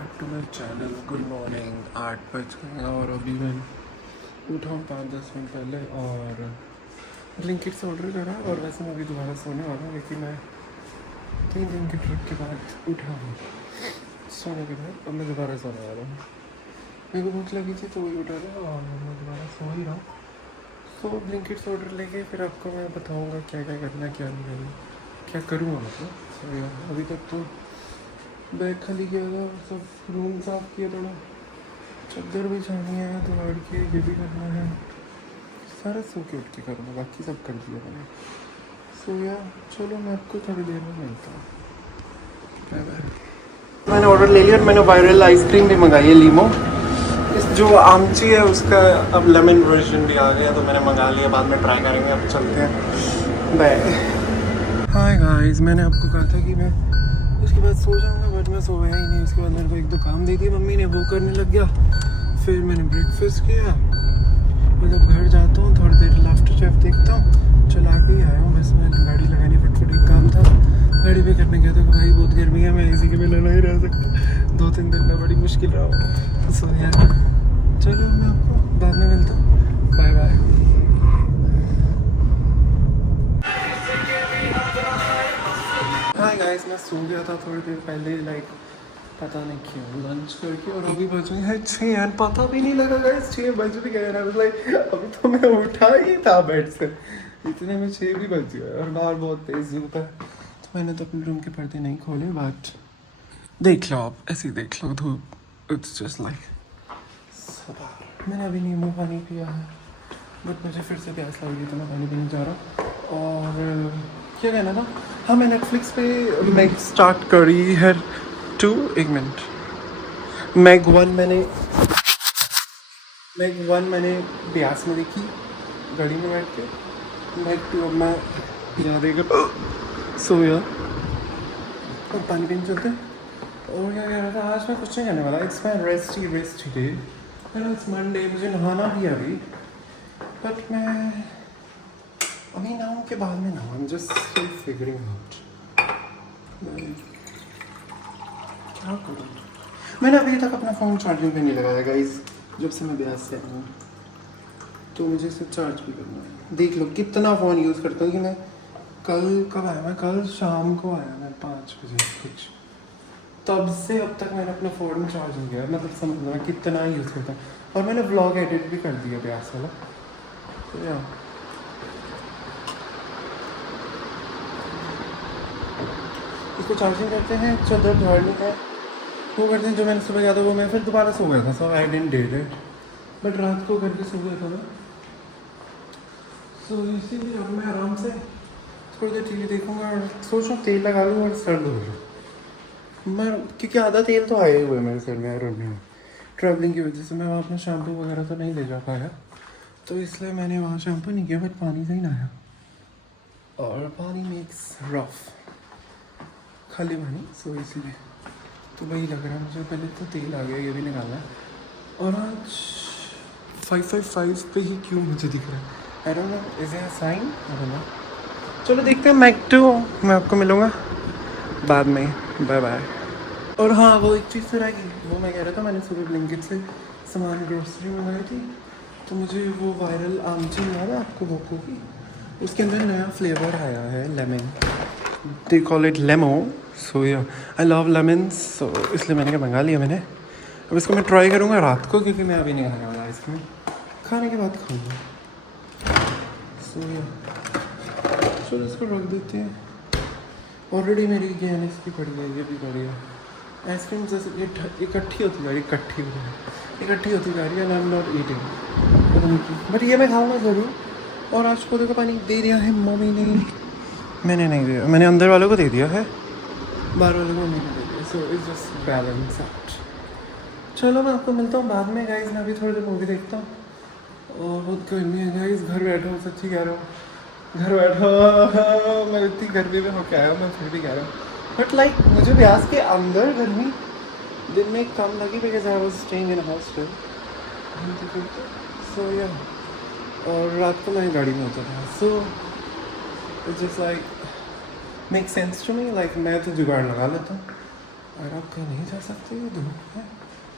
Back to my channel. Good morning. 8 बज गए और अभी मैं उठा हूँ 5-10 मिनट पहले और ब्लिंकिट से ऑर्डर करा। और वैसे मैं अभी दोबारा सोने वाला हूँ, लेकिन मैं 3 दिन की ट्रिप के बाद उठा हूँ सोने के बाद। अब मैं दोबारा सोने वाला हूँ। मेरे को भूख लगी थी तो वही उठा था और मैं दोबारा सो ही रहा हूँ। सो ब्लिंकिट से ऑर्डर लेके फिर आपको मैं बताऊँगा क्या क्या करना है, क्या नहीं करना, क्या करूँगा मतलब। सो अभी तक तो बैग खाली किया था, सब रूम साफ किया, थोड़ा चादर भी छानी है, तो आड़ के ये भी करना है, सारा सो के उठ के करूँगा, बाकी सब कर दिया मैंने। सो चलो मैं आपको थोड़ी देर में मिलता हूँ। Bye bye. मैंने ऑर्डर ले लिया और मैंने वायरल आइसक्रीम भी मंगाई है, लीमो। इस जो आमची है उसका अब लेमन वर्जन भी आ गया, तो मैंने मंगा लिया, बाद में ट्राई करेंगे। अब चलते हैं, बाय। हाय गाइस, मैंने आपको कहा था कि मैं उसके बाद सो जाऊँगा, बट मैं सोया ही नहीं। उसके बाद मेरे को एक दो काम दे दिया मम्मी ने, वो करने लग गया। फिर मैंने ब्रेकफास्ट किया, मतलब घर जाता हूँ थोड़ी देर लाफ्टर शेफ देखता हूँ, चला के ही आया हूँ। बस मैंने गाड़ी लगानी फटफट, एक काम था गाड़ी पे करने गया था कि भाई बहुत गर्मी है, मैं इसी के बिना नहीं रह सकता। 2-3 दिन में बड़ी मुश्किल रहा। सो यार चलो मैं आपको बाद में मिलता हूँ, बाय बाय। हाय गाइस, मैं सो गया था थोड़ी देर पहले, लाइक पता नहीं क्यों लंच करके, और अभी बज गए हैं 6 यार, पता भी नहीं लगा गाइस 6 बज भी गए। यार लाइक अभी तो मैं उठा ही था बेड से, इतने में 6 भी बज गए और बाहर बहुत तेज धूप है। तो मैंने तो अपने रूम के पर्दे नहीं खोले, बट देख लो आप, ऐसे ही देख लो धूप, इट्स जस्ट लाइक। मैंने अभी नींबू पानी पिया है, बट मुझे फिर से प्यास लगी तो मैं पानी पीने जा रहा हूँ। और क्या कहना था, हाँ मैं नेटफ्लिक्स पे मैग स्टार्ट करी है 2, 1 मिनट। मैग वन मैंने ब्यास में देखी गाड़ी में बैठ के। मैग 2 अब मैं यहाँ देकर सोया और पानी पीने चलते हैं। और क्या कह रहा था, आज मैं कुछ नहीं करने वाला, it's my rest day, it's Monday, मुझे नहाना भी है अभी, बट मैं अभी नहाऊँ के बाद में नहाऊँ, I am just still figuring out क्या करूँ। मैंने अभी तक अपना फ़ोन चार्जिंग पे नहीं लगाया गाइस, जब से मैं ब्यास से आया हूँ, तो मुझे इसे चार्ज भी करना है। देख लो कितना फ़ोन यूज़ करता हूँ कि मैं कब आया, मैं कल शाम को आया, मैं 5 बजे कुछ, तब से अब तक मैंने अपना फ़ोन चार्ज नहीं किया, मतलब समझ मैं कितना यूज़ करता हूँ। और मैंने व्लॉग एडिट भी कर दिया ब्यास वाला, तो यार इसको चार्जिंग करते हैं, चादर झाड़नी है, वो करते हैं जो मैंने सुबह किया था, वो मैं फिर दोबारा सो गया था। So I didn't did it, but रात को करके सो गया था मैं। सो इसीलिए अब मैं आराम से थोड़ी देर टीवी देखूँगा और सोच रहा हूँ तेल लगा लूँ और सर धो लूँ मैं, क्योंकि आधा तेल तो आया हुआ है मेरे सर में यार, ट्रैवलिंग की वजह से मैं वहाँ अपना शैम्पू वगैरह तो नहीं ले जा पाया, तो इसलिए मैंने वहाँ शैम्पू नहीं किया, बट पानी से ही नहाया। और पानी मेक्स रफ, खाली पानी, सो इसीलिए तो वही लग रहा है मुझे। पहले तो तेल आ गया, ये भी निकालना है। और आज 555 पे ही क्यों मुझे दिख रहा है, I don't know, is a sign, I don't know. चलो देखते हैं, मैक 2 मैं आपको मिलूँगा बाद में, बाय बाय। और हाँ, वो एक चीज़ तो रह गई, वो मैं कह रहा था, मैंने सुबह ब्लिंकिट से सामान ग्रोसरी मंगाई थी, तो मुझे वो वायरल आमची याद है आपको, वो की उसके अंदर नया फ्लेवर आया है, लेमन, दे कॉल इट लेमो। सो या आई लव लेमन, सो इसलिए मैंने क्या मंगा लिया मैंने। अब इसको मैं ट्राई करूँगा रात को, क्योंकि मैं अभी नहीं खाने वाला आइसक्रीम, खाने के बाद खाऊँगा। सो या चलो इसको रख देते हैं। ऑलरेडी मेरी गैस की पड़ी है, ये भी पड़ी है आइसक्रीम, जैसे ये इकट्ठी होती जा रही, इकट्ठी होती जा रही है, and I am not eating, but ये मैं खाऊँगा ज़रूर। और आज पौधे का पानी दे दिया है मम्मी ने, मैंने नहीं दिया, मैंने अंदर वालों को दे दिया है, बाहर वालों को नहीं दे दिया, सो इट्स जस्ट बैलेंस आउट। चलो मैं आपको मिलता हूँ बाद में गाइस, मैं अभी थोड़ी देर मूवी देखता हूँ। और बहुत गर्मी है गाइस, घर बैठा हूँ, सच्ची कह रहा हूँ, घर बैठा मैं इतनी गर्मी में होके आया हूँ, मैं फिर भी कह रहा हूँ, बट लाइक मुझे ब्यास के अंदर गर्मी दिन में कम लगी, because I was staying in hostel, so yeah. और रात को मैं गाड़ी में होता था, so it's just like make sense to me, like मैं तो जुगाड़ लगा लेता हूँ। अगर आप कहीं नहीं जा सकते, ये धूप है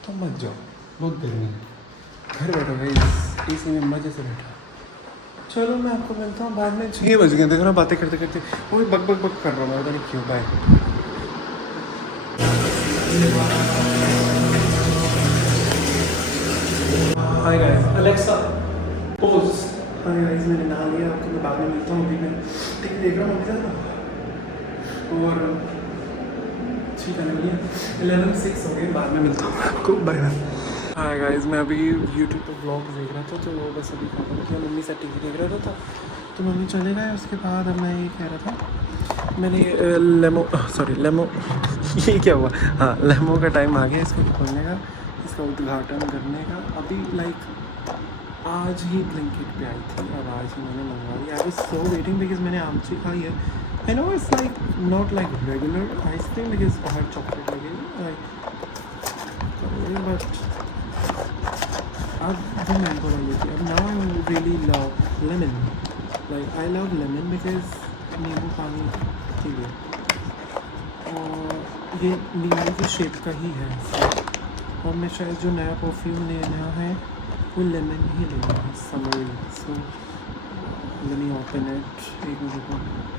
तो मत जाओ, बहुत गर्मी है, घर बैठो भाई इसी में मज़े से बैठो। चलो मैं आपको मिलता हूँ बाद में, 6 बज गए, देखो ना बातें करते करते वो भी बक बक बक कर रहा हूँ मैं, पता नहीं क्यों। Bye. Hi guys, Alexa pause. Hi guys, मैंने नहा लिया, आपको मैं बाद में मिलता हूँ। अभी मैं टीवी देख रहा हूँ अभी ज़्यादा, और ठीक है नहीं 11:06 हो गए, बाद में मिलता हूँ आपको, बाय बाय। हाय गाइस, मैं अभी यूट्यूब पर ब्लॉग देख रहा था, तो वो बस अभी खत्म किया, मम्मी से टीवी देख रहा था, तो मम्मी चले गए। उसके बाद अब मैं ये कह रहा था, मैंने लेमो ये क्या हुआ, हाँ लेमो का टाइम आ गया इसको खोलने का, इसका उद्घाटन करने का। अभी लाइक आज ही ब्लिंकिट पे आई थी, अब आज ही मैंने मंगवा ली। I was so waiting because मैंने आमची खाई है। I know it's like not like regular ice cream because हर चॉकलेट लगेगी लाइक, बट अब जो मैंगो वाली थी, अब now I really love lemon, like I love lemon because नींबू पानी के लिए, और ये नींबू की शेप का ही है। और मैं शायद जो नया परफ्यूम लेना है वो लेमन ही लेना है, summary. So let me open it, एक मिनट को।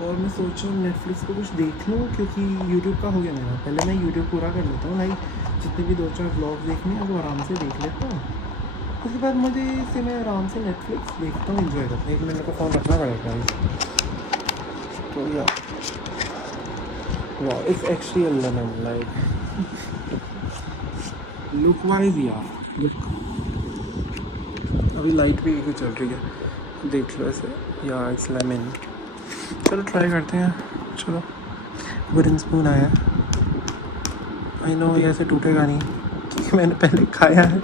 और मैं सोच रहा हूँ नेटफ्लिक्स पे कुछ देख लूँ, क्योंकि यूट्यूब का हो गया मेरा। पहले मैं यूट्यूब पूरा कर लेता हूँ, लाइक जितने भी 2-4 व्लॉग देखने हैं वो आराम से देख लेता हूँ। उसके बाद मुझे से मैं आराम से नेटफ्लिक्स देखता हूँ, इन्जॉय करता हूँ। 1 मिनट को फ़ोन रखना पड़ेगा। तो या वाह, it's actually a lemon, like look wise यार, लुक। अभी लाइट भी कुछ चल रही है, देख लो ऐसे, या इट्स लेमन। चलो ट्राई करते हैं। चलो वुडन स्पून आया, आई नो ये ऐसे टूटेगा नहीं क्योंकि मैंने पहले खाया है।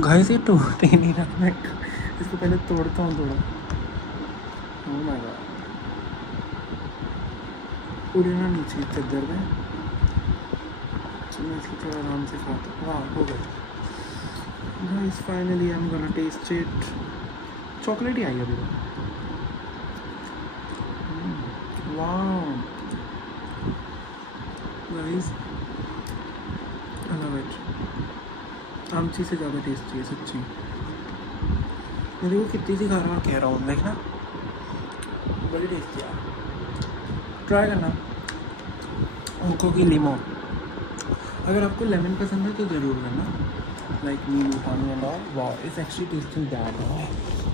घाय से टूट ही नहीं रहा, मैं इसको पहले तोड़ता हूँ थोड़ा। ओह माय गॉड, उड़ना नीचे चद्दर में। चलो इसको थोड़ा आराम से खाता हूँ। हाँ हो गया guys, finally I am gonna test it. Chocolate ही आई अभी तो। वाह गाइस, आई लव इट। आमची से ज़्यादा टेस्टी है सच्ची। मैं देखो कितनी सी खा रहा हूँ, कह रहा हूँ देखना, बड़ी टेस्टी है, ट्राई करना। उनको की लीमो, अगर आपको लेमन पसंद है तो ज़रूर करना, लाइक नींबू पानी एंड ऑल। वाह, इट्स एक्चुअली टेस्टिंग दैट।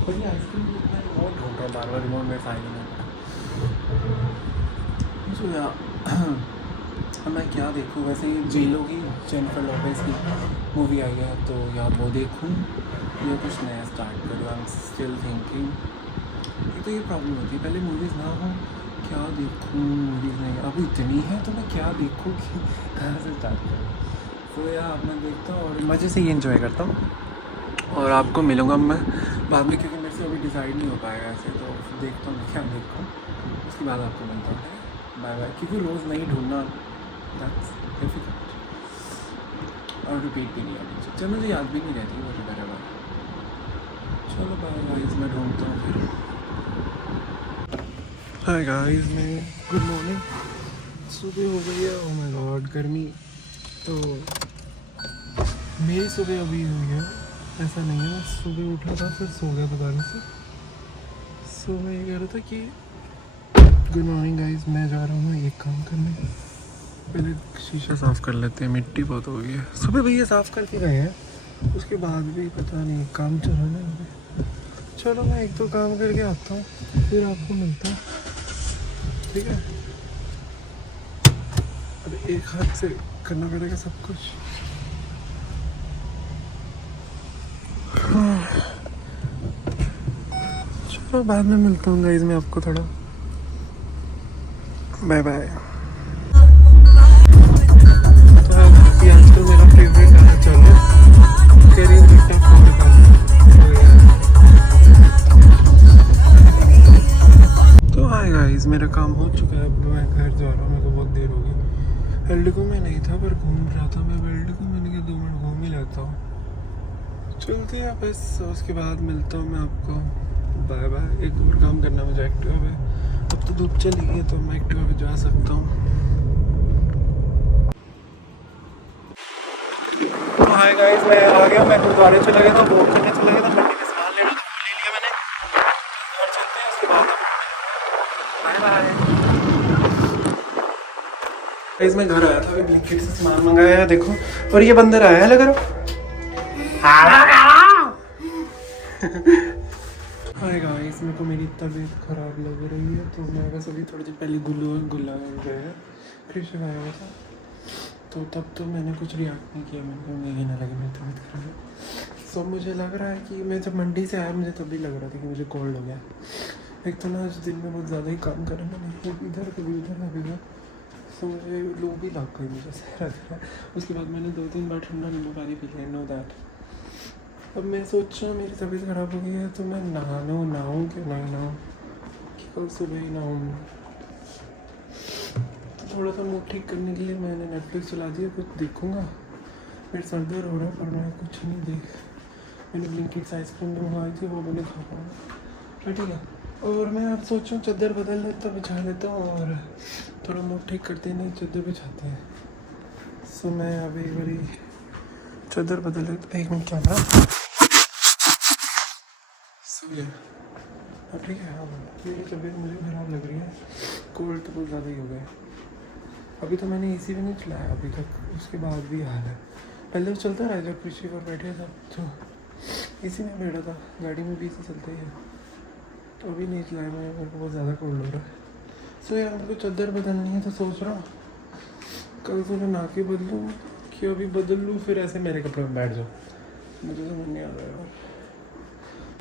पर ये आइसक्रीम मैं बहुत ढूंढ रहा हूँ बार बार, रिमोट में फायदे में। सो या अब मैं क्या देखूँ, वैसे ही जेलो की, जेनिफर लोपेज की मूवी आई है, तो या वो देखूँ या कुछ नया स्टार्ट करूँ। I am still thinking. तो ये प्रॉब्लम होती है, पहले मूवीज़ ना हो, क्या देखूँ, मूवीज़ नहीं, अब इतनी है तो मैं क्या देखूँ कि कहाँ से स्टार्ट करूँ। तो यार अब मैं देखता हूँ और मज़े से ये इन्जॉय करता हूँ, और आपको मिलूँगा मैं बाद में, क्योंकि मेरे से अभी डिसाइड नहीं हो पाएगा ऐसे, तो देखता हूँ क्या देखूँ, उसके बाद आपको मिलता हूँ। बाय बाय, क्योंकि रोज़ नहीं ढूंढना दैट्स डिफिकल्ट, और रिपीट भी नहीं आनी चाहिए। चलो मुझे याद भी नहीं रहती वो तो बराबर। चलो बाय गाइस, मैं ढूंढता हूँ फिर। हाय गाइस, मैं गुड मॉर्निंग। सुबह हो गई है, ओह माय गॉड गर्मी। तो मेरी सुबह अभी हुई है, ऐसा नहीं है, मैं सुबह उठा था फिर सो गया दोबारा से। सो मैं ये कह रहा था कि गुड मॉर्निंग गाइस, मैं जा रहा हूँ एक काम करने। पहले शीशा साफ़ कर लेते हैं, मिट्टी बहुत हो गई है। सुबह भैया साफ़ करके गए हैं, उसके बाद भी पता नहीं काम चल रहा है। चलो मैं एक दो काम करके आता हूँ, फिर आपको मिलता हूँ, ठीक है। अब एक हाथ से करना पड़ेगा सब कुछ। चलो बाद में मिलता हूँ गाइस, मैं आपको थोड़ा। Bye bye. तो ये आजकल मेरा फेवरेट गाना चल रहा है, तेरी बेटा फोन पर। तो हाय गाइस, मेरा काम हो चुका है, अब मैं घर जा रहा हूँ, मेरे को बहुत देर हो गई। एल्डिको में नहीं था पर घूम रहा था मैं, एल्डिको मैंने कहा 2 मिनट घूम ही लेता हूँ। चलते हैं बस, उसके बाद मिलता हूँ मैं आपको। Bye bye. एक और काम करना मुझे एक्टिवा पे, अब तो धूप चली गई तो मैं एक्टिवा पे जा सकता हूँ। हाय गाइस, मैं आ गया। मैं गुरुद्वारे चला गया था, वॉक करने चला गया था, मंडी में सामान लेना था, वो ले लिया मैंने। घर चलते हैं, उसके बाद बाय बाय। गाइस मैं घर आया था, अभी ब्लिंकिट से सामान मंगाया है, देखो। और ये बंदर आया है, लगा हाय गाइस, मेरे को मेरी तबीयत ख़राब लग रही है, तो मैं बस अभी थोड़ी देर पहले गुल्ला गया है, कृष्ण आया हुआ था, तो तब तो मैंने कुछ रिएक्ट नहीं किया। मैंने कहा यही ना लगे मेरी तबीयत खराब है। सो मुझे लग रहा है कि मैं जब मंडी से आया, मुझे तभी लग रहा था कि मुझे कोल्ड हो गया। एक तो ना आज दिन में बहुत ज़्यादा ही काम करा मैंने, कभी इधर कभी उधर कभी उधर, सो मुझे लू भी लग गई मुझे सारा। उसके बाद मैंने 2-3 बार ठंडा नींबू पानी पी लिया, नो दैट। अब मैं सोच रहा हूँ मेरी तबीयत ख़राब हो गई है, तो मैं नहाऊँ क्यों नहीं नहाऊँ, कि कल सुबह ही नहाऊँ। थोड़ा सा मूड ठीक करने के लिए मैंने नेटफ्लिक्स चला दिया, कुछ देखूँगा। मेरे सर दर्द हो रहा है, पर मैं कुछ नहीं देख। मैंने ब्लिंकिट आइसक्रीम मंगवाई थी, वो मैंने खा पाऊँगा, ठीक है। और मैं अब सोच रहा हूँ चादर बदल लेता, बिछा लेता हूँ, और थोड़ा मूड ठीक करते नहीं चादर बिछाते हैं। सो मैं अभी एक बारी चादर बदल लेता, 1 मिनट कैमरा। सो ये अब ठीक है। हाँ, मेरी तबीयत मुझे ख़राब लग रही है, कोल्ड तो बहुत ज़्यादा ही हो गया। अभी तो मैंने एसी भी नहीं चलाया अभी तक, उसके बाद भी हाल है। पहले तो चलता रहा, जब पीछे पर बैठे सब तो एसी में बैठा था, गाड़ी में भी एसी चलता ही है, तो अभी नहीं चलाया मैं, मेरे को बहुत ज़्यादा कोल्ड हो रहा है। सो यार मेरे को चादर बदलनी है, तो सोच रहा हूँ कल से मैं नहा के बदलूँ कि अभी बदल लूँ, फिर ऐसे मेरे कपड़े में बैठ जाऊँ, मुझे समझ नहीं आ रहा है यार।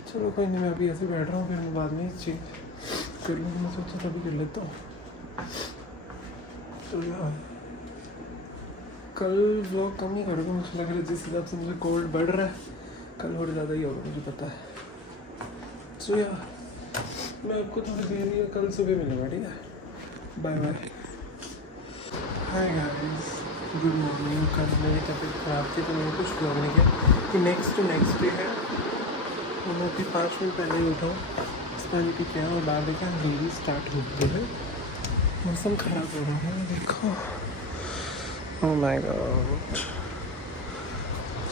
चलो कोई नहीं, मैं अभी ऐसे बैठ रहा हूँ, फिर मैं बाद में चेंज कर लूँगी। मैं सोचा तभी कर लेता हूँ। तो यार कल व्लॉग कम ही करूँगा, मुझे लग रहा है जिस हिसाब से मुझे कोल्ड बढ़ रहा है, कल और ज़्यादा ही होगा, मुझे पता है। सो यार मैं आपको थोड़ी देर में कल सुबह मिलूँगा, ठीक है। Bye bye. Hi guys, good morning. कल मेरी तबीयत ख़राब थी, तो मैंने कुछ व्लॉग नहीं किया, कि नेक्स्ट डे है। मैं अभी 5 मिनट पहले ही उठा, पानी पी के और बाहर देखा हिंदी स्टार्ट हो गई है, मौसम ख़राब हो रहा है, देखो। Oh my God.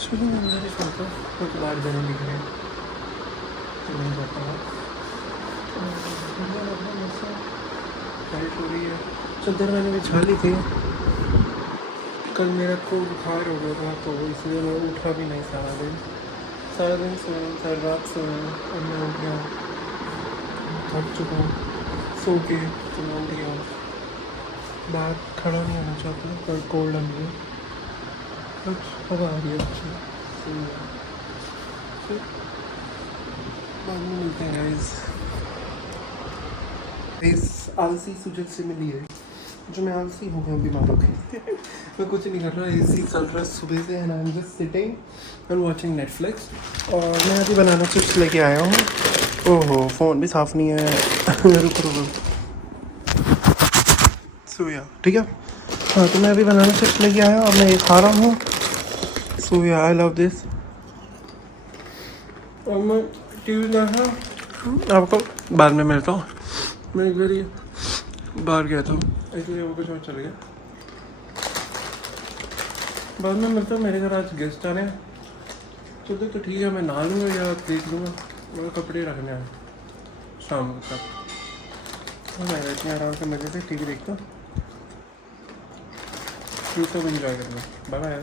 चलो अंदर ही सोता हूँ, तो बाहर जाने दिख रहे हैं, तो नहीं जाता है। मौसम बारिश हो रही है, चादर मैंने बिछा ली थी। कल मेरा को बुखार हो गया था, तो इसलिए मैं उठा भी नहीं सारा दिन सोया, सारी रात सोया, और मैं उठ गया, थक चुका हूँ सो के, तो मैं उठ गया। बाहर खड़ा नहीं होना चाहता, पर कोल्ड लग गया, कुछ हवा आ रही है अच्छी, फिर बाद में मिलते हैं गाइस। इस आलसी सुजल से मिली है, जो मैं आलसी हो गया बीमार हो गई। मैं कुछ नहीं कर रहा, एसी चल रहा है सुबह से, and I am just sitting and watching Netflix. और मैं अभी बनाना चिप्स लेके आया हूँ। ओहो, फ़ोन भी साफ़ नहीं है। रुको सोया, ठीक है। हाँ, तो मैं अभी बनाना चिप्स लेके आया और मैं ये खा रहा हूँ। सोया, आई लव दिस। और मैं टीवी देखा, आपको बाद में मिलता हूँ। मैं एक बार बाहर गया था, इसलिए वो कुछ और चल गया, बाद में मिलता हूँ। मेरे घर आज गेस्ट आ रहे हैं, चलते तो ठीक है, मैं नहा लूँगा या देख लूँगा, मेरे कपड़े रखने हैं शाम तक। मैं इतने आराम से मज़े से टीवी देखता हूँ, यूट्यूब इंजॉय करूँगा। Bye bye.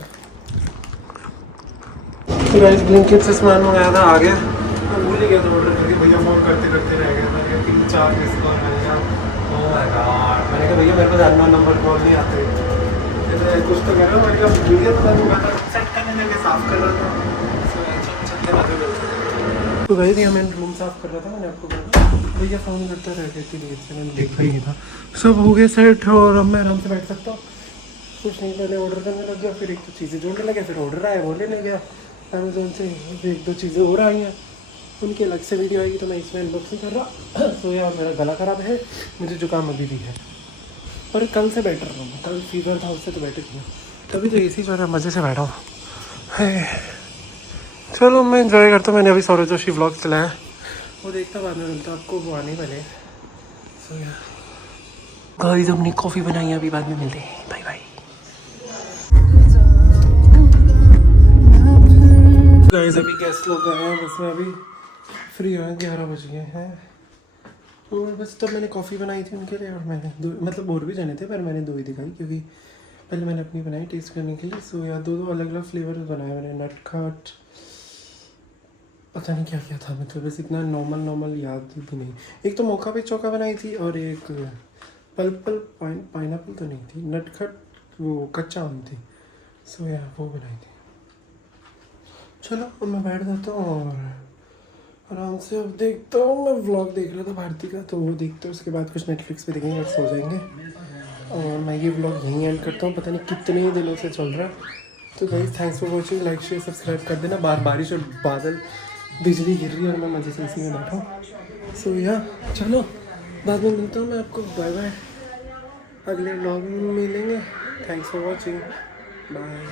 तो गाइस ब्लिंकिट से सामान मंगाया था, आ गया। मैं भूल ही गया था ऑर्डर करके, भैया फ़ोन करते करते रह गया था, 3-4 मिस कॉल मैंने कहा। ओह माय गॉड, मैंने कहा भैया मेरे पास अननोन नंबर कॉल नहीं आते, कुछ तो कर रहा हूँ। मैंने कहा वीडियो तो मैं सेट करने लगे, साफ़ कर रहा था। तो भाई दिया, मैंने रूम साफ़ कर रहा था, मैंने आपको कहा भैया फ़ोन करता रह गया, इतनी देर से मैंने देखा ही नहीं था। सब हो गया सेट, और अब मैं आराम से बैठ सकता हूँ। कुछ नहीं, पहले ऑर्डर करने लग गया, फिर एक तो चीज़ें जोड़ने लगे, फिर ऑर्डर आया वो लेने गया अमेज़ोन से, 1-2 चीज़ें और आई हैं, उनकी अलग से वीडियो आएगी, तो मैं इसमें अनबॉक्सिंग कर रहा। तो यार मेरा गला ख़राब है, मुझे जुकाम अभी भी है, पर कल से बेटर रहा हूँ। कल फीवर था, उससे तो बेटर था, तभी तो एसी जो है मज़े से बैठा हूँ। चलो मैं इंजॉय करता हूँ। मैंने अभी सौरभ जोशी व्लॉग चलाया, वो देखता बाद में मिलता आपको, वो आने वाले। सो यार गाइस, हमने कॉफ़ी बनाई है, अभी बाद में मिलते हैं, बाय बाय। गाइस अभी गेस्ट लोग गए हैं, बस मैं अभी फ्री हुआ, 11 बज गए हैं। और बस तब मैंने कॉफ़ी बनाई थी उनके लिए, और मैंने मतलब और भी जाने थे पर मैंने 2 ही दिखाई क्योंकि पहले मैंने अपनी बनाई टेस्ट करने के लिए। सो यार 2 अलग अलग फ्लेवर बनाए मैंने, नटखट, पता नहीं क्या क्या था, मतलब बस इतना नॉर्मल याद भी नहीं। एक तो मौका पे चौका बनाई थी और एक पाइनएप्पल तो नहीं थी, नटखट वो कच्चा आम थी। सो यार वो बनाई थी। चलो अब मैं बैठ जाता हूँ और आराम से अब देखता हूँ। मैं व्लॉग देख रहा था भारती का, तो वो देखते हैं, उसके बाद कुछ नेटफ्लिक्स पे देखेंगे और सो जाएंगे। और मैं ये व्लॉग यहीं एंड करता हूँ, पता नहीं कितने दिनों से चल रहा है। तो guys thanks for watching, like share subscribe कर देना। बारिश और बादल, बिजली गिर रही है और मैं मज़े से इसी में बैठा हूँ। सो यार चलो बाद में मिलता हूँ मैं आपको, बाय बाय, अगले व्लॉग में मिलेंगे। Thanks for watching, bye.